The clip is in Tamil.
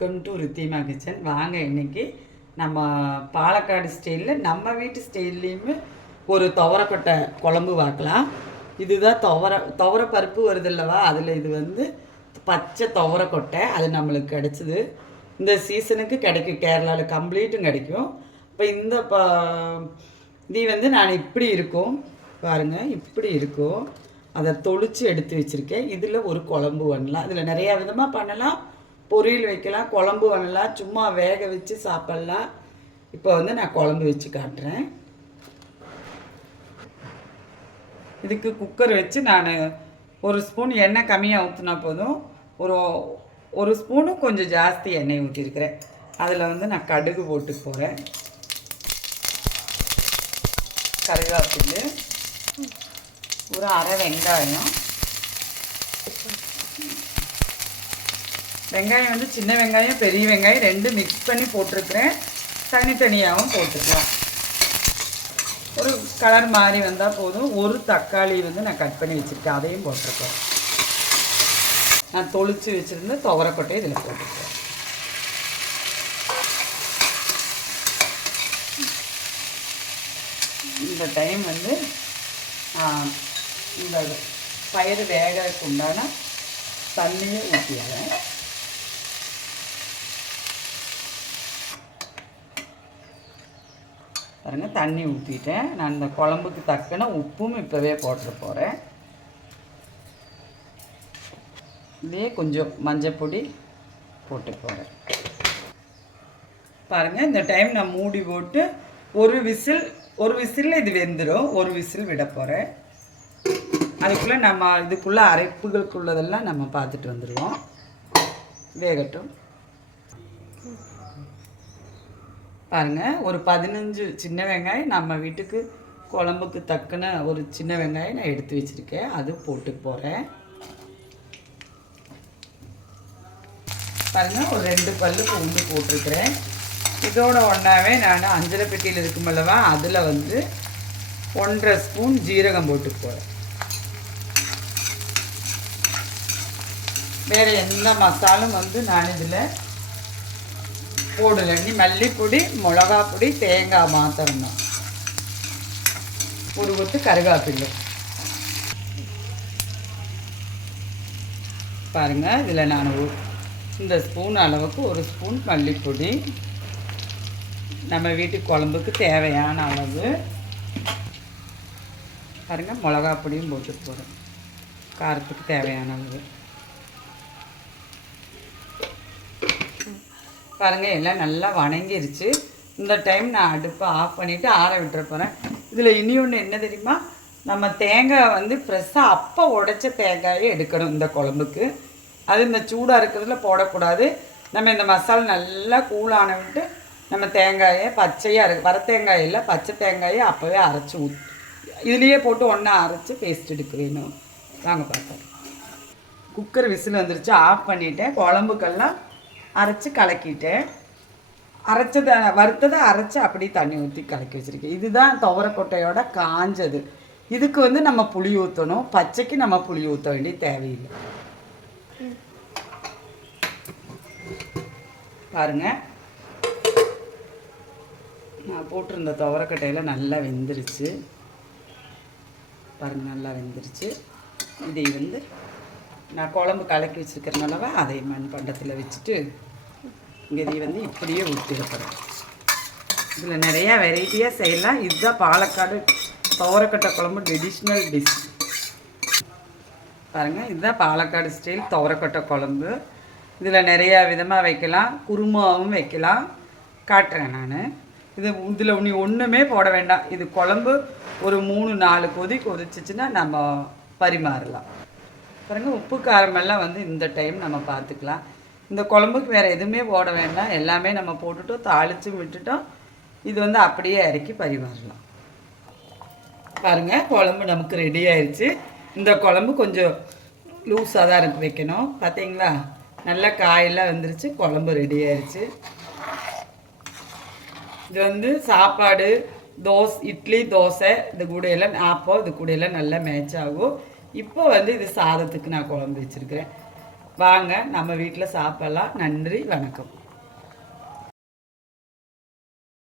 Welcome to Ridhima kitchen. வாங்க இன்னைக்கு நம்ம பாலக்காடு ஸ்டைலில் நம்ம வீட்டு ஸ்டைல்லையுமே ஒரு துவரக்கொட்டை குழம்பு பார்க்கலாம். இதுதான் துவர பருப்பு வருது இல்லவா, அதில் இது வந்து பச்சை துவரக்கொட்டை. அது நம்மளுக்கு கிடச்சிது, இந்த சீசனுக்கு கிடைக்கும், கேரளாவில் கம்ப்ளீட்டும் கிடைக்கும். இப்போ இந்த இது வந்து நான் இப்படி இருக்கும் பாருங்கள், இப்படி இருக்கும். அதை தொளிச்சு எடுத்து வச்சுருக்கேன். இதில் ஒரு குழம்பு பண்ணலாம். இதில் நிறையா விதமாக பண்ணலாம். பொரியல் வைக்கலாம், குழம்பு பண்ணலாம், சும்மா வேக வச்சு சாப்பிட்லாம். இப்போ வந்து நான் குழம்பு வச்சு காட்டுறேன். இதுக்கு குக்கர் வச்சு நான் ஒரு ஸ்பூன் எண்ணெய் கம்மியாக ஊற்றினா போதும். ஒரு ஸ்பூனும் கொஞ்சம் ஜாஸ்தி எண்ணெய் ஊற்றிருக்கிறேன். அதில் வந்து நான் கடுகு போட்டு போகிறேன், கருவேப்பிலை, ஒரு அரை வெங்காயம். வெங்காயம் வந்து சின்ன வெங்காயம் பெரிய வெங்காயம் ரெண்டு மிக்ஸ் பண்ணி போட்டிருக்கிறேன். தனித்தனியாகவும் போட்டுக்கலாம். ஒரு கலர் மாதிரி வந்தால் போதும். ஒரு தக்காளி வந்து நான் கட் பண்ணி வச்சுருக்கேன், அதையும் போட்டிருக்கேன். நான் தொளிச்சு வச்சுருந்த துவரக்கொட்டையை இதில் போட்டிருக்கேன். இந்த டைம் வந்து இந்த பயிர் வேகிறதுக்கு உண்டான தண்ணியை ஊற்றிடுறேன். பாருங்கள், தண்ணி ஊற்றிட்டேன். நான் இந்த குழம்புக்கு தக்கன உப்பும் இப்போவே போட்டு போகிறேன். இதே கொஞ்சம் மஞ்சப்பொடி போட்டு போகிறேன். பாருங்கள், இந்த டைம் நான் மூடி போட்டு ஒரு விசில் இது வெந்துடும். ஒரு விசில் விட போகிறேன். அதுக்குள்ளே நம்ம இதுக்குள்ளே அரைப்புகளுக்குள்ளதெல்லாம் நம்ம பார்த்துட்டு வந்துடுவோம். வேகட்டும். பாருங்கள், ஒரு 15 சின்ன வெங்காயம், நம்ம வீட்டுக்கு குழம்புக்கு தக்கன ஒரு சின்ன வெங்காயம் நான் எடுத்து வச்சுருக்கேன், அது போட்டு போகிறேன். பாருங்கள், ஒரு 2 பல்லு பூண்டு போட்டிருக்கிறேன். இதோட ஒன்றாவே நான் அஞ்சரை பெட்டியில் இருக்குமல்லவா, அதில் வந்து 1.5 ஸ்பூன் ஜீரகம் போட்டு போகிறேன். வேறு எந்த மசாலும் வந்து நான் இதில் போடலை. நீ மல்லிப்பொடி, மிளகா பொடி, தேங்காய் மாத்திரம் தான். ஒரு கொத்து கருவேப்பிலை. பாருங்கள், இதில் நான் இந்த ஸ்பூன் அளவுக்கு ஒரு ஸ்பூன் மல்லிப்பொடி, நம்ம வீட்டு குழம்புக்கு தேவையான அளவு. பாருங்கள், மிளகா பொடியும் போட்டு போகிறேன், காரத்துக்கு தேவையான அளவு. பாருங்கள், எல்லாம் நல்லா வணங்கிருச்சு. இந்த டைம் நான் அடுப்பை ஆஃப் பண்ணிவிட்டு ஆற விட்டுற போகிறேன். இதில் இனி ஒன்று என்ன தெரியுமா, நம்ம தேங்காய் வந்து ஃப்ரெஷ்ஷாக அப்போ உடைச்ச தேங்காயை எடுக்கணும் இந்த குழம்புக்கு. அது இந்த சூடாக இருக்கிறதுல போடக்கூடாது. நம்ம இந்த மசாலா நல்லா கூலான விட்டு நம்ம தேங்காயை பச்சையாக வர தேங்காய் இல்லை, பச்சை தேங்காயை அப்போவே அரைச்சி இதுலேயே போட்டு ஒன்றா அரைச்சி பேஸ்ட் எடுக்க வேணும். வாங்க பார்த்தோம். குக்கர் விசில் வந்துருச்சு, ஆஃப் பண்ணிவிட்டேன். குழம்புக்கெல்லாம் அரைச்சி கலக்கிட்டேன். அரைச்சதை வறுத்ததை அரைச்சி அப்படி தண்ணி ஊற்றி கலக்கி வச்சுருக்கேன். இதுதான் துவரக்கொட்டையோட காஞ்சது. இதுக்கு வந்து நம்ம புளி ஊற்றணும். பச்சைக்கு நம்ம புளி ஊற்ற வேண்டிய தேவையில்லை. பாருங்கள், நான் போட்டிருந்த துவரக்கொட்டையில் நல்லா வெந்துருச்சு. பாருங்கள், நல்லா வெந்துருச்சு. இதை வந்து நான் குழம்பு கலக்கி வச்சுருக்கிறனாலவா அதை மண் பண்டத்தில் வச்சுட்டு இங்கே இதை வந்து இப்படியே ஊற்றிருக்கிறேன். இதில் நிறையா வெரைட்டியாக செய்யலாம். இதுதான் பாலக்காடு துவரக்கொட்டை குழம்பு ட்ரெடிஷ்னல் டிஷ். பாருங்கள், இதுதான் பாலக்காடு ஸ்டைல் துவரக்கொட்டை குழம்பு. இதில் நிறையா விதமாக வைக்கலாம், குருமாவும் வைக்கலாம். காட்டுறேன் நான். இதில் நீ ஒன்றுமே போட வேண்டாம். இது குழம்பு ஒரு 3-4 கொதிச்சிச்சுன்னா நம்ம பரிமாறலாம். பாருங்கள், உப்பு காரமெல்லாம் வந்து இந்த டைம் நம்ம பார்த்துக்கலாம். இந்த குழம்புக்கு வேறு எதுவுமே போட வேண்டாம். எல்லாமே நம்ம போட்டுட்டோம், தாளித்து விட்டுட்டோம். இது வந்து அப்படியே இறக்கி பரிமாறலாம். பாருங்கள், குழம்பு நமக்கு ரெடி ஆயிடுச்சு. இந்த குழம்பு கொஞ்சம் லூஸாக தான் இருக்கு வைக்கணும். பார்த்தீங்களா, நல்லா காயெல்லாம் வந்துருச்சு. குழம்பு ரெடி ஆயிடுச்சு. இது வந்து சாப்பாடு, இட்லி, தோசை, இது கூடையெல்லாம் ஆப்பம், இது கூடையெல்லாம் நல்லா மேட்ச் ஆகும். இப்போ வந்து இது சாதத்துக்கு நான் குழம்பு வச்சுருக்கிறேன். வாங்க நம்ம வீட்டில் சாப்பிடலாம். நன்றி, வணக்கம்.